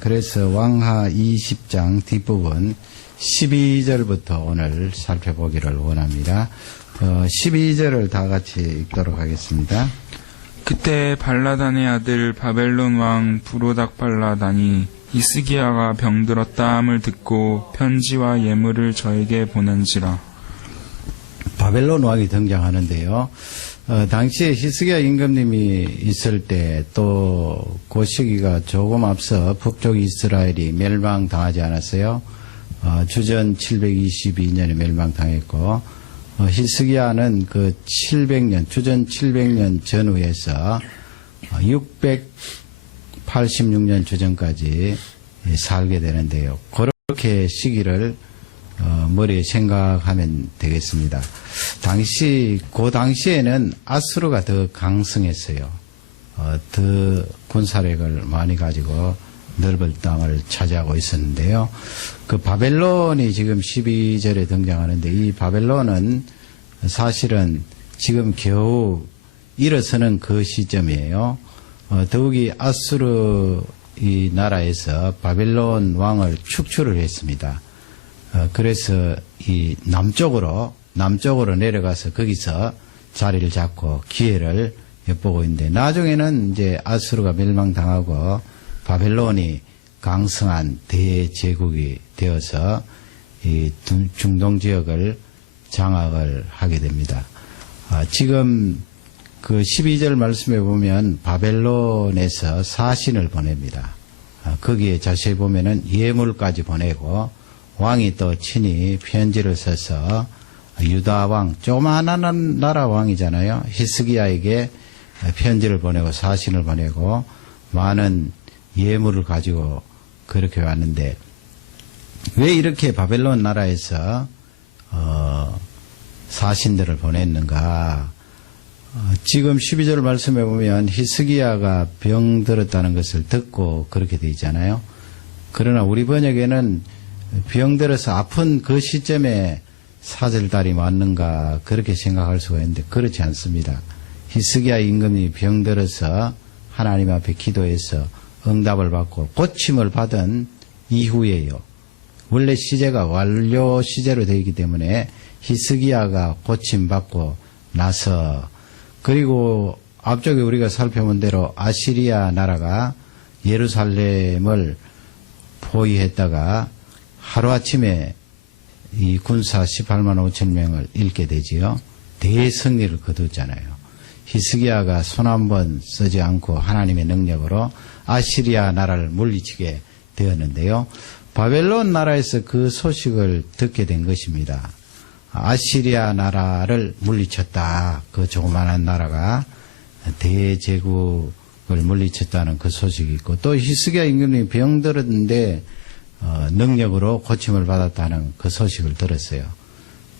그래서 왕하 20장 뒷부분 12절부터 오늘 살펴보기를 원합니다. 12절을 다 같이 읽도록 하겠습니다. 그때 발라단의 아들 바벨론 왕 부로닥발라단이 히스기야가 병들었다 함을 듣고 편지와 예물을 저에게 보낸지라. 바벨론 왕이 등장하는데요. 당시에 히스기야 임금님이 있을 때 또 그 시기가 조금 앞서 북쪽 이스라엘이 멸망당하지 않았어요. 주전 722년에 멸망당했고 히스기야는 그 700년 주전 700년 전후에서 686년 주전까지 살게 되는데요. 그렇게 시기를 머리에 생각하면 되겠습니다. 그 당시에는 아수르가 더 강성했어요. 더 군사력을 많이 가지고 넓은 땅을 차지하고 있었는데요. 그 바벨론이 지금 12절에 등장하는데 이 바벨론은 사실은 지금 겨우 일어서는 그 시점이에요. 더욱이 아수르 이 나라에서 바벨론 왕을 축출을 했습니다. 그래서 이 남쪽으로 내려가서 거기서 자리를 잡고 기회를 엿보고 있는데 나중에는 이제 아수르가 멸망당하고 바벨론이 강성한 대제국이 되어서 이 중동 지역을 장악을 하게 됩니다. 지금 그 12절 말씀에 보면 바벨론에서 사신을 보냅니다. 거기에 자세히 보면은 예물까지 보내고 왕이 또 친히 편지를 써서 유다 왕, 조그마한 나라 왕이잖아요. 히스기야에게 편지를 보내고 사신을 보내고 많은 예물을 가지고 그렇게 왔는데 왜 이렇게 바벨론 나라에서 사신들을 보냈는가? 지금 12절 말씀에 보면 히스기야가 병들었다는 것을 듣고 그렇게 되어 있잖아요. 그러나 우리 번역에는 병들어서 아픈 그 시점에 사절달이 맞는가 그렇게 생각할 수가 있는데 그렇지 않습니다. 히스기야 임금이 병들어서 하나님 앞에 기도해서 응답을 받고 고침을 받은 이후에요. 원래 시제가 완료 시제로 되어 있기 때문에 히스기야가 고침받고 나서 그리고 앞쪽에 우리가 살펴본 대로 아시리아 나라가 예루살렘을 포위했다가 하루아침에 이 군사 18만 5천 명을 잃게 되지요. 대승리를 거뒀잖아요. 히스기야가 손 한 번 쓰지 않고 하나님의 능력으로 아시리아 나라를 물리치게 되었는데요. 바벨론 나라에서 그 소식을 듣게 된 것입니다. 아시리아 나라를 물리쳤다. 그 조그마한 나라가 대제국을 물리쳤다는 그 소식이 있고 또 히스기야 임금이 병들었는데 능력으로 고침을 받았다는 그 소식을 들었어요.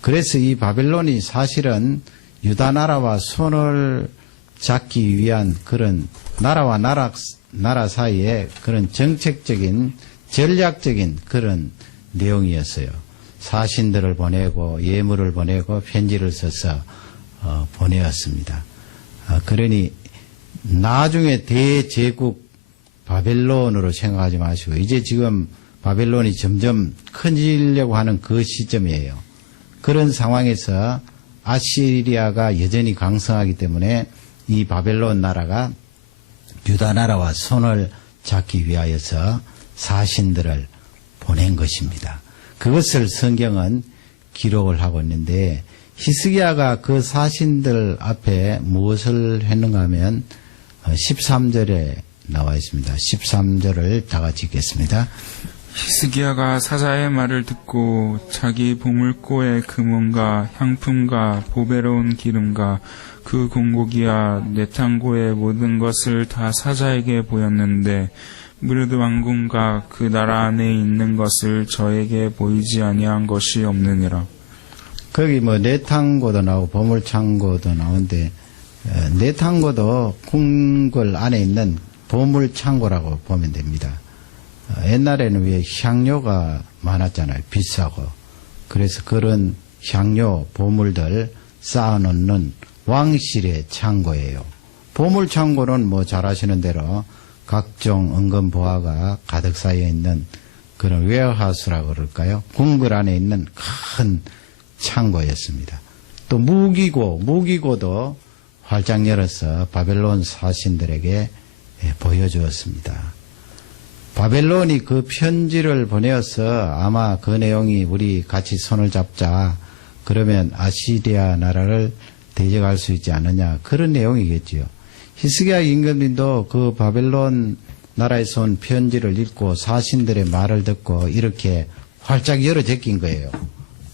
그래서 이 바벨론이 사실은 유다 나라와 손을 잡기 위한 그런 나라와 나라 사이에 그런 정책적인 전략적인 그런 내용이었어요. 사신들을 보내고 예물을 보내고 편지를 써서 보내었습니다. 그러니 나중에 대제국 바벨론으로 생각하지 마시고 이제 지금 바벨론이 점점 커지려고 하는 그 시점이에요. 그런 상황에서 아시리아가 여전히 강성하기 때문에 이 바벨론 나라가 유다 나라와 손을 잡기 위하여서 사신들을 보낸 것입니다. 그것을 성경은 기록을 하고 있는데 히스기야가 그 사신들 앞에 무엇을 했는가 하면 13절에 나와 있습니다. 13절을 다 같이 읽겠습니다. 히스기야가 사자의 말을 듣고 자기 보물고의 금원과 향품과 보배로운 기름과 그 공고기와 내탕고의 모든 것을 다 사자에게 보였는데 무릇 왕궁과 그 나라 안에 있는 것을 저에게 보이지 아니한 것이 없느니라. 거기 내탕고도 나오고 보물창고도 나오는데 내탕고도 궁궐 안에 있는 보물창고라고 보면 됩니다. 옛날에는 왜 향료가 많았잖아요. 비싸고. 그래서 그런 향료, 보물들 쌓아놓는 왕실의 창고예요. 보물창고는 잘 아시는 대로 각종 은근보화가 가득 쌓여 있는 그런 웨어하우스라고 그럴까요? 궁궐 안에 있는 큰 창고였습니다. 또 무기고도 활짝 열어서 바벨론 사신들에게 보여주었습니다. 바벨론이 그 편지를 보내어서 아마 그 내용이 우리 같이 손을 잡자, 그러면 아시리아 나라를 대적할 수 있지 않느냐, 그런 내용이겠지요. 히스기야 임금님도 그 바벨론 나라에서 온 편지를 읽고 사신들의 말을 듣고 이렇게 활짝 열어 제낀 거예요.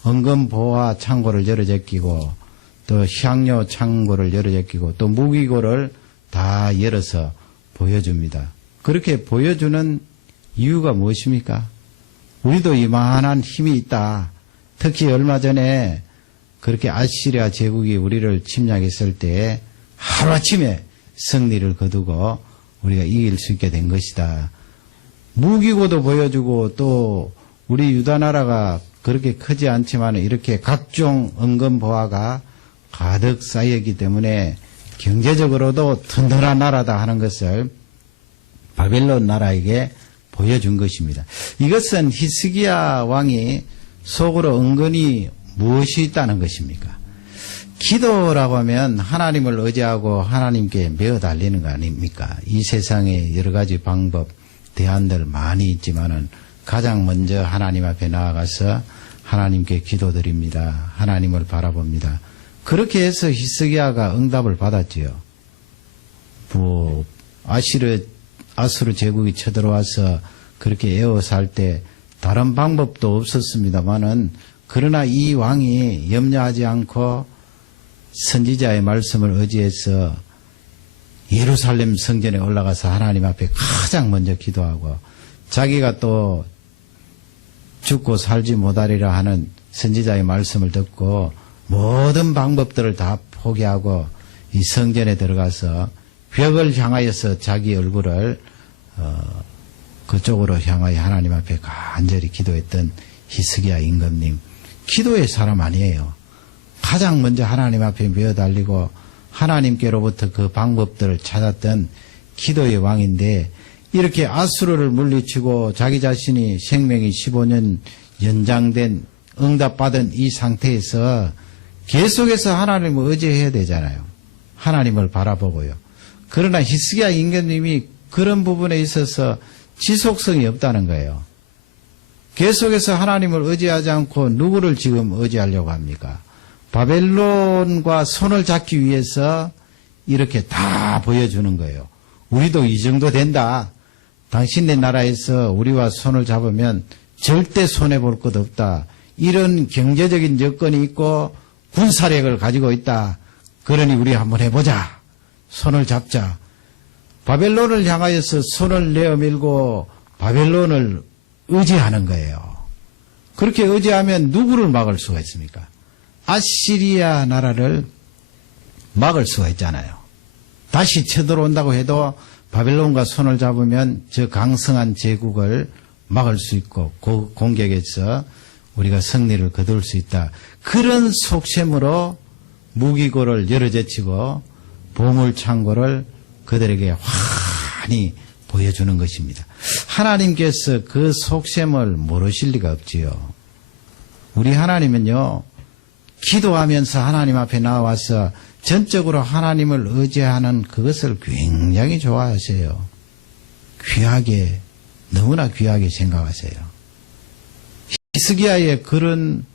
은근보화 창고를 열어 제끼고 또 향료 창고를 열어 제끼고 또 무기고를 다 열어서 보여줍니다. 그렇게 보여주는 이유가 무엇입니까? 우리도 이만한 힘이 있다. 특히 얼마 전에 그렇게 아시리아 제국이 우리를 침략했을 때 하루아침에 승리를 거두고 우리가 이길 수 있게 된 것이다. 무기고도 보여주고 또 우리 유다 나라가 그렇게 크지 않지만 이렇게 각종 은근보화가 가득 쌓여있기 때문에 경제적으로도 튼튼한 나라다 하는 것을 바벨론 나라에게 보여준 것입니다. 이것은 히스기야 왕이 속으로 은근히 무엇이 있다는 것입니까? 기도라고 하면 하나님을 의지하고 하나님께 매어 달리는 거 아닙니까? 이 세상에 여러 가지 방법, 대안들 많이 있지만은 가장 먼저 하나님 앞에 나아가서 하나님께 기도드립니다. 하나님을 바라봅니다. 그렇게 해서 히스기야가 응답을 받았지요. 아수르 제국이 쳐들어와서 그렇게 에워살 때 다른 방법도 없었습니다만은 그러나 이 왕이 염려하지 않고 선지자의 말씀을 의지해서 예루살렘 성전에 올라가서 하나님 앞에 가장 먼저 기도하고 자기가 또 죽고 살지 못하리라 하는 선지자의 말씀을 듣고 모든 방법들을 다 포기하고 이 성전에 들어가서 벽을 향하여서 자기 얼굴을 그쪽으로 향하여 하나님 앞에 간절히 기도했던 히스기야 임금님, 기도의 사람 아니에요. 가장 먼저 하나님 앞에 메어달리고 하나님께로부터 그 방법들을 찾았던 기도의 왕인데 이렇게 아수르를 물리치고 자기 자신이 생명이 15년 연장된 응답받은 이 상태에서 계속해서 하나님을 의지해야 되잖아요. 하나님을 바라보고요. 그러나 히스기야 임금님이 그런 부분에 있어서 지속성이 없다는 거예요. 계속해서 하나님을 의지하지 않고 누구를 지금 의지하려고 합니까? 바벨론과 손을 잡기 위해서 이렇게 다 보여주는 거예요. 우리도 이 정도 된다. 당신네 나라에서 우리와 손을 잡으면 절대 손해볼 것 없다. 이런 경제적인 여건이 있고 군사력을 가지고 있다. 그러니 우리 한번 해보자. 손을 잡자. 바벨론을 향하여서 손을 내어밀고 바벨론을 의지하는 거예요. 그렇게 의지하면 누구를 막을 수가 있습니까? 아시리아 나라를 막을 수가 있잖아요. 다시 쳐들어온다고 해도 바벨론과 손을 잡으면 저 강성한 제국을 막을 수 있고 그 공격에서 우리가 승리를 거둘 수 있다. 그런 속셈으로 무기고를 열어제치고 보물창고를 그들에게 환히 보여주는 것입니다. 하나님께서 그 속셈을 모르실 리가 없지요. 우리 하나님은요, 기도하면서 하나님 앞에 나와서 전적으로 하나님을 의지하는 그것을 굉장히 좋아하세요. 귀하게, 너무나 귀하게 생각하세요. 히스기야의 그런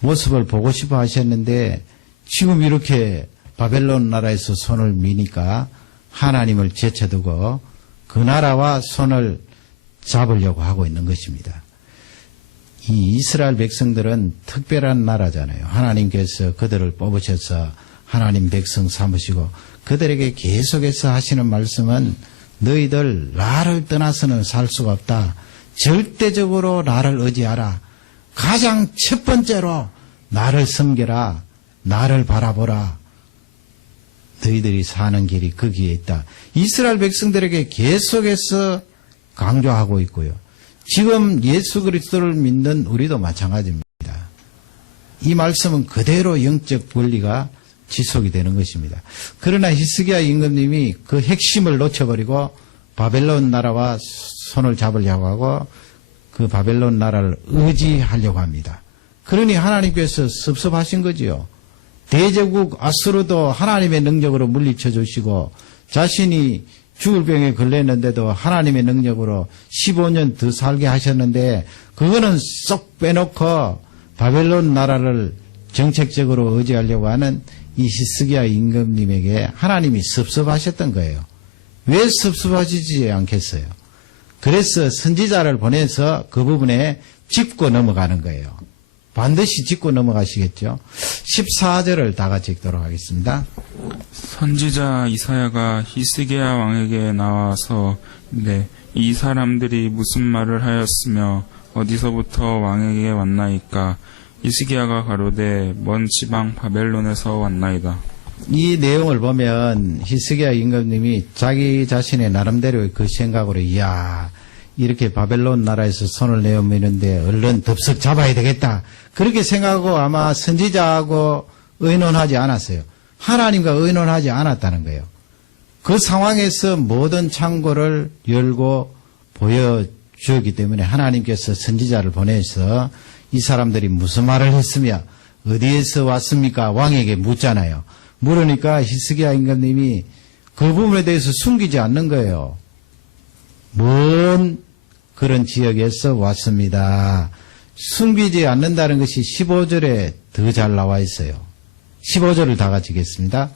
모습을 보고 싶어 하셨는데 지금 이렇게 바벨론 나라에서 손을 미니까 하나님을 제쳐두고 그 나라와 손을 잡으려고 하고 있는 것입니다. 이 이스라엘 백성들은 특별한 나라잖아요. 하나님께서 그들을 뽑으셔서 하나님 백성 삼으시고 그들에게 계속해서 하시는 말씀은 너희들 나를 떠나서는 살 수가 없다. 절대적으로 나를 의지하라. 가장 첫 번째로 나를 섬겨라. 나를 바라보라. 너희들이 사는 길이 거기에 있다. 이스라엘 백성들에게 계속해서 강조하고 있고요. 지금 예수 그리스도를 믿는 우리도 마찬가지입니다. 이 말씀은 그대로 영적 권리가 지속이 되는 것입니다. 그러나 히스기야 임금님이 그 핵심을 놓쳐버리고 바벨론 나라와 손을 잡으려고 하고 그 바벨론 나라를 의지하려고 합니다. 그러니 하나님께서 섭섭하신 거지요. 대제국 아수르도 하나님의 능력으로 물리쳐 주시고 자신이 죽을 병에 걸렸는데도 하나님의 능력으로 15년 더 살게 하셨는데 그거는 쏙 빼놓고 바벨론 나라를 정책적으로 의지하려고 하는 이 히스기야 임금님에게 하나님이 섭섭하셨던 거예요. 왜 섭섭하시지 않겠어요? 그래서 선지자를 보내서 그 부분에 짚고 넘어가는 거예요. 반드시 짚고 넘어가시겠죠? 14절을 다 같이 읽도록 하겠습니다. 선지자 이사야가 히스기야 왕에게 나와서 이 사람들이 무슨 말을 하였으며 어디서부터 왕에게 왔나이까? 히스기야가 가로되 먼 지방 바벨론에서 왔나이다. 이 내용을 보면 히스기야 임금님이 자기 자신의 나름대로의 그 생각으로 이야 이렇게 바벨론 나라에서 손을 내어미는데 얼른 덥석 잡아야 되겠다. 그렇게 생각하고 아마 선지자하고 의논하지 않았어요. 하나님과 의논하지 않았다는 거예요. 그 상황에서 모든 창고를 열고 보여주었기 때문에 하나님께서 선지자를 보내서 이 사람들이 무슨 말을 했으며 어디에서 왔습니까? 왕에게 묻잖아요. 물으니까 히스기야 임금님이 그 부분에 대해서 숨기지 않는 거예요. 먼 그런 지역에서 왔습니다. 숨기지 않는다는 것이 15절에 더 잘 나와 있어요. 15절을 다 같이 읽겠습니다.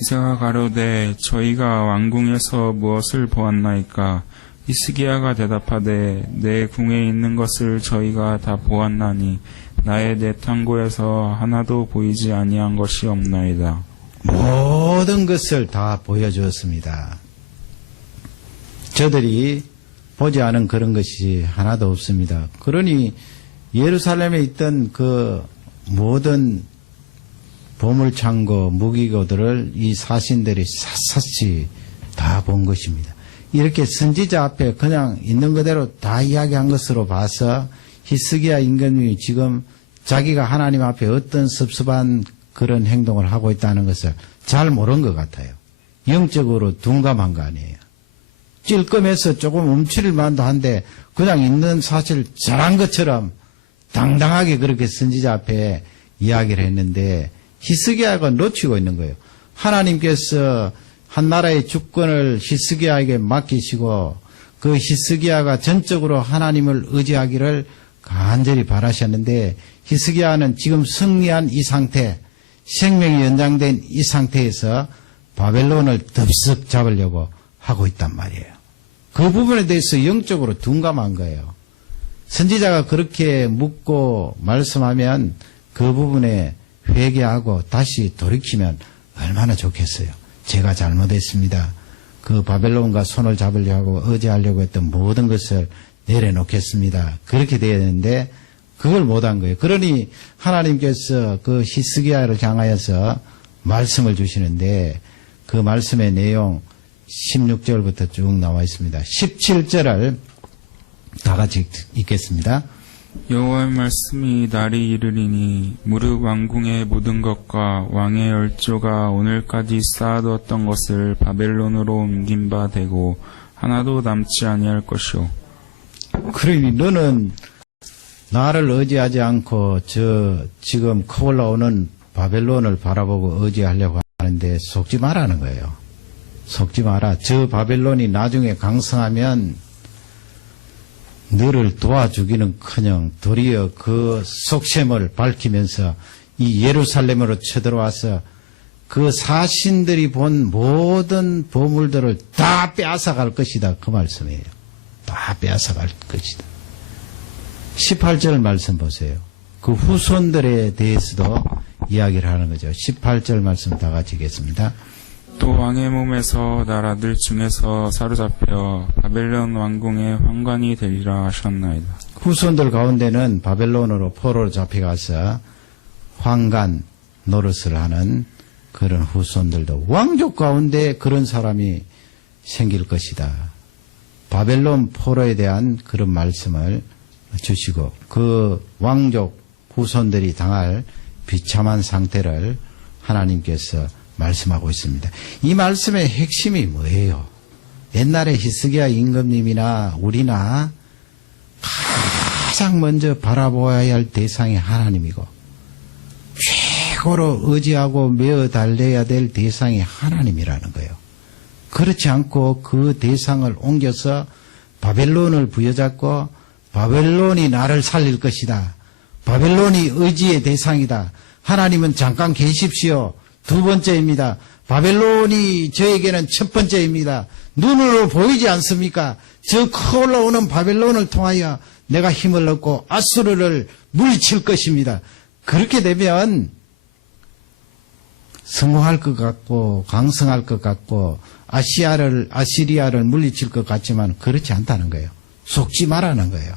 이사가 가로되 저희가 왕궁에서 무엇을 보았나이까? 히스기야가 대답하되 내 궁에 있는 것을 저희가 다 보았나니 나의 내탕고에서 하나도 보이지 아니한 것이 없나이다. 모든 것을 다 보여주었습니다. 저들이 보지 않은 그런 것이 하나도 없습니다. 그러니 예루살렘에 있던 그 모든 보물창고, 무기고들을 이 사신들이 샅샅이 다 본 것입니다. 이렇게 선지자 앞에 그냥 있는 그대로 다 이야기한 것으로 봐서 히스기야 임금님이 지금 자기가 하나님 앞에 어떤 섭섭한 그런 행동을 하고 있다는 것을 잘 모른 것 같아요. 영적으로 둔감한 거 아니에요. 찔끔해서 조금 움츠릴 만도 한데 그냥 있는 사실 잘한 것처럼 당당하게 그렇게 선지자 앞에 이야기를 했는데 히스기야가 놓치고 있는 거예요. 하나님께서 한 나라의 주권을 히스기야에게 맡기시고 그 히스기야가 전적으로 하나님을 의지하기를 간절히 바라셨는데 히스기야는 지금 승리한 이 상태, 생명이 연장된 이 상태에서 바벨론을 덥석 잡으려고 하고 있단 말이에요. 그 부분에 대해서 영적으로 둔감한 거예요. 선지자가 그렇게 묻고 말씀하면 그 부분에 회개하고 다시 돌이키면 얼마나 좋겠어요. 제가 잘못했습니다. 그 바벨론과 손을 잡으려고 하고 의지하려고 했던 모든 것을 내려놓겠습니다. 그렇게 돼야 되는데 그걸 못한 거예요. 그러니 하나님께서 그 히스기야를 향하여서 말씀을 주시는데 그 말씀의 내용 16절부터 쭉 나와 있습니다. 17절을 다 같이 읽겠습니다. 여호와의 말씀이 날이 이르리니 무릇 왕궁의 모든 것과 왕의 열조가 오늘까지 쌓아두었던 것을 바벨론으로 옮긴 바 되고 하나도 남지 아니할 것이오. 그러니 너는 나를 의지하지 않고 지금 커 올라오는 바벨론을 바라보고 의지하려고 하는데 속지 말라는 거예요. 속지 마라. 저 바벨론이 나중에 강성하면 너를 도와주기는커녕 도리어 그 속셈을 밝히면서 이 예루살렘으로 쳐들어와서 그 사신들이 본 모든 보물들을 다 빼앗아갈 것이다. 그 말씀이에요. 다 빼앗아갈 것이다. 18절 말씀 보세요. 그 후손들에 대해서도 이야기를 하는 거죠. 18절 말씀 다 같이 읽겠습니다. 또 왕의 몸에서 나라들 중에서 사로잡혀 바벨론 왕궁의 환관이 되리라 하셨나이다. 후손들 가운데는 바벨론으로 포로로 잡혀가서 환관 노릇을 하는 그런 후손들도 왕족 가운데 그런 사람이 생길 것이다. 바벨론 포로에 대한 그런 말씀을 주시고 그 왕족 후손들이 당할 비참한 상태를 하나님께서 말씀하고 있습니다. 이 말씀의 핵심이 뭐예요? 옛날에 히스기야 임금님이나 우리나 가장 먼저 바라보아야 할 대상이 하나님이고 최고로 의지하고 메어 달려야 될 대상이 하나님이라는 거예요. 그렇지 않고 그 대상을 옮겨서 바벨론을 부여잡고 바벨론이 나를 살릴 것이다. 바벨론이 의지의 대상이다. 하나님은 잠깐 계십시오. 두 번째입니다. 바벨론이 저에게는 첫 번째입니다. 눈으로 보이지 않습니까? 저 커 올라오는 바벨론을 통하여 내가 힘을 얻고 아수르를 물리칠 것입니다. 그렇게 되면 성공할 것 같고 강성할 것 같고 아시리아를 물리칠 것 같지만 그렇지 않다는 거예요. 속지 말라는 거예요.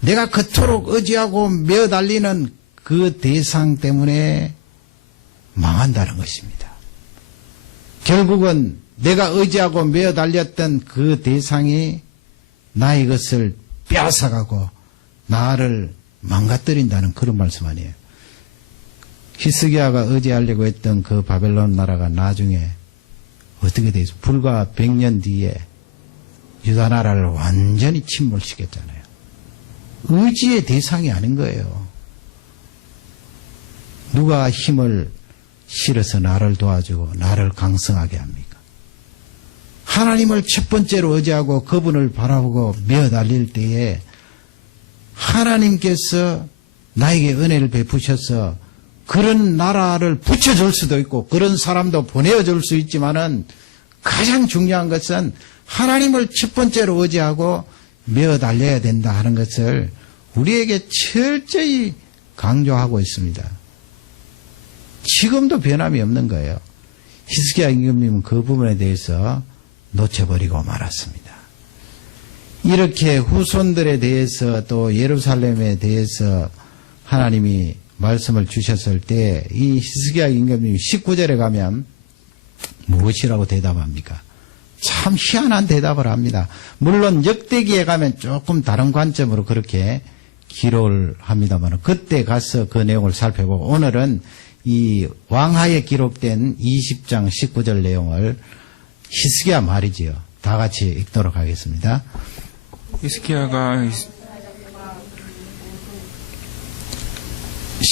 내가 그토록 의지하고 메어 달리는 그 대상 때문에 망한다는 것입니다. 결국은 내가 의지하고 메어 달렸던 그 대상이 나의 것을 빼앗아가고 나를 망가뜨린다는 그런 말씀 아니에요. 히스기야가 의지하려고 했던 그 바벨론 나라가 나중에 어떻게 되죠? 불과 100년 뒤에 유다 나라를 완전히 침몰시켰잖아요. 의지의 대상이 아닌 거예요. 누가 힘을 실어서 나를 도와주고 나를 강성하게 합니까? 하나님을 첫 번째로 의지하고 그분을 바라보고 메어 달릴 때에 하나님께서 나에게 은혜를 베푸셔서 그런 나라를 붙여줄 수도 있고 그런 사람도 보내어줄 수 있지만은 가장 중요한 것은 하나님을 첫 번째로 의지하고 메어 달려야 된다 하는 것을 우리에게 철저히 강조하고 있습니다. 지금도 변함이 없는 거예요. 히스기야 임금님은 그 부분에 대해서 놓쳐버리고 말았습니다. 이렇게 후손들에 대해서 또 예루살렘에 대해서 하나님이 말씀을 주셨을 때 이 히스기야 임금님이 19절에 가면 무엇이라고 대답합니까? 참 희한한 대답을 합니다. 물론 역대기에 가면 조금 다른 관점으로 그렇게 기록을 합니다만 그때 가서 그 내용을 살펴보고 오늘은 이 왕하에 기록된 20장 19절 내용을 히스기야 말이지요. 다 같이 읽도록 하겠습니다. 히스기야가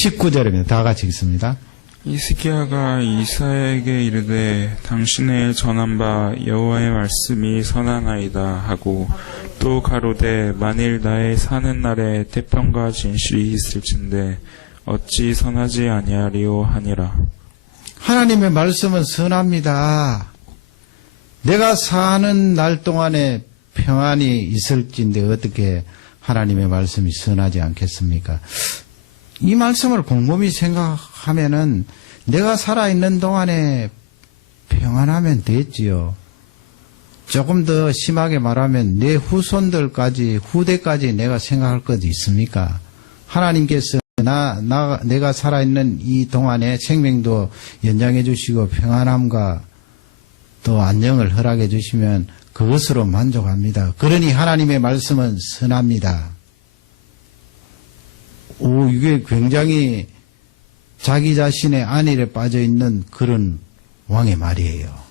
19절입니다. 다 같이 읽습니다. 히스기야가 이사야에게 이르되 당신의 전한 바 여호와의 말씀이 선하나이다 하고 또 가로되 만일 나의 사는 날에 태평과 진실이 있을진데 어찌 선하지 아니하리오 하니라. 하나님의 말씀은 선합니다. 내가 사는 날 동안에 평안이 있을진데 어떻게 하나님의 말씀이 선하지 않겠습니까? 이 말씀을 곰곰이 생각하면은 내가 살아있는 동안에 평안하면 됐지요. 조금 더 심하게 말하면 내 후손들까지 후대까지 내가 생각할 것이 있습니까? 하나님께서 내가 살아있는 이 동안에 생명도 연장해 주시고 평안함과 또 안녕을 허락해 주시면 그것으로 만족합니다. 그러니 하나님의 말씀은 선합니다. 이게 굉장히 자기 자신의 안일에 빠져 있는 그런 왕의 말이에요.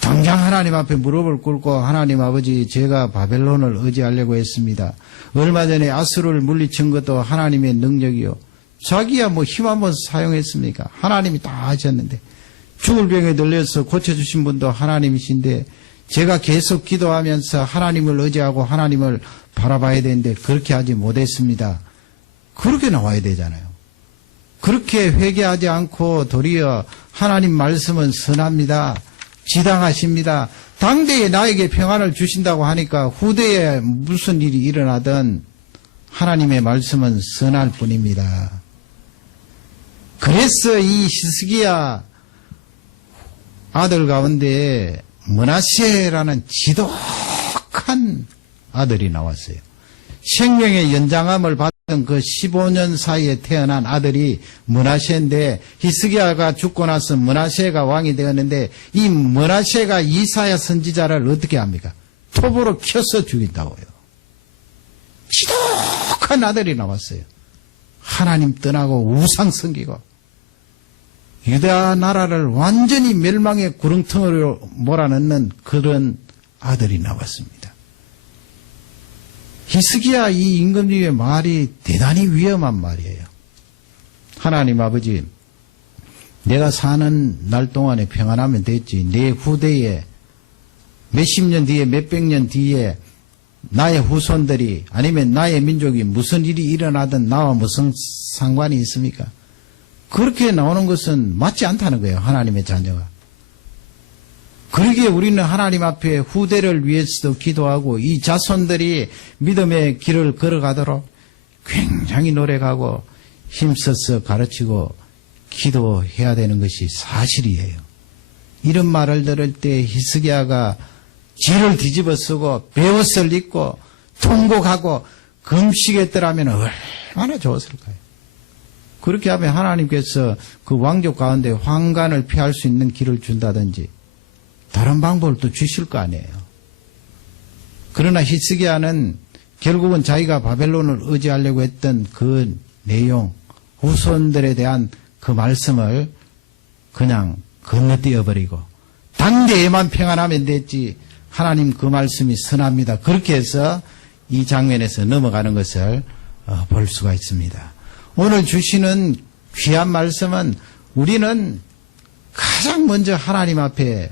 당장 하나님 앞에 무릎을 꿇고 하나님 아버지 제가 바벨론을 의지하려고 했습니다. 얼마 전에 아수르를 물리친 것도 하나님의 능력이요. 자기야 뭐 힘 한번 사용했습니까? 하나님이 다 하셨는데 죽을 병에 들려서 고쳐주신 분도 하나님이신데 제가 계속 기도하면서 하나님을 의지하고 하나님을 바라봐야 되는데 그렇게 하지 못했습니다. 그렇게 나와야 되잖아요. 그렇게 회개하지 않고 도리어 하나님 말씀은 선합니다. 지당하십니다. 당대에 나에게 평안을 주신다고 하니까 후대에 무슨 일이 일어나든 하나님의 말씀은 선할 뿐입니다. 그래서 이 히스기야 아들 가운데 므낫세라는 지독한 아들이 나왔어요. 생명의 연장함을 받은 그 15년 사이에 태어난 아들이 므낫세인데 히스기야가 죽고 나서 므낫세가 왕이 되었는데 이 므낫세가 이사야 선지자를 어떻게 합니까? 톱으로 켜서 죽인다고요. 지독한 아들이 나왔어요. 하나님 떠나고 우상 섬기고 유다 나라를 완전히 멸망의 구렁텅이로 몰아넣는 그런 아들이 나왔습니다. 히스기야 이 임금님의 말이 대단히 위험한 말이에요. 하나님 아버지, 내가 사는 날 동안에 평안하면 됐지. 내 후대에 몇십 년 뒤에 몇백 년 뒤에 나의 후손들이 아니면 나의 민족이 무슨 일이 일어나든 나와 무슨 상관이 있습니까? 그렇게 나오는 것은 맞지 않다는 거예요. 하나님의 자녀가. 그러기에 우리는 하나님 앞에 후대를 위해서도 기도하고 이 자손들이 믿음의 길을 걸어가도록 굉장히 노력하고 힘써서 가르치고 기도해야 되는 것이 사실이에요. 이런 말을 들을 때 히스기야가 지를 뒤집어 쓰고 베옷을 입고 통곡하고 금식했더라면 얼마나 좋았을까요? 그렇게 하면 하나님께서 그 왕족 가운데 환관을 피할 수 있는 길을 준다든지 다른 방법을 또 주실 거 아니에요. 그러나 히스기야는 결국은 자기가 바벨론을 의지하려고 했던 그 내용, 후손들에 대한 그 말씀을 그냥 건너뛰어버리고 당대에만 평안하면 됐지 하나님 그 말씀이 선합니다. 그렇게 해서 이 장면에서 넘어가는 것을 볼 수가 있습니다. 오늘 주시는 귀한 말씀은 우리는 가장 먼저 하나님 앞에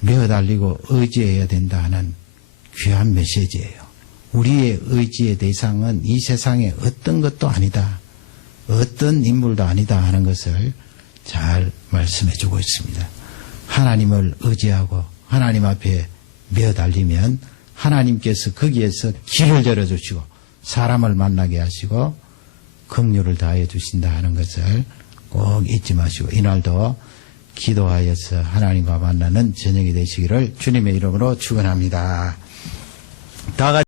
매어달리고 의지해야 된다 하는 귀한 메시지예요. 우리의 의지의 대상은 이 세상의 어떤 것도 아니다. 어떤 인물도 아니다 하는 것을 잘 말씀해 주고 있습니다. 하나님을 의지하고 하나님 앞에 매어달리면 하나님께서 거기에서 길을 열어주시고 사람을 만나게 하시고 긍휼을 다해 주신다 하는 것을 꼭 잊지 마시고 이날도 기도하여서 하나님과 만나는 저녁이 되시기를 주님의 이름으로 축원합니다. 다 같이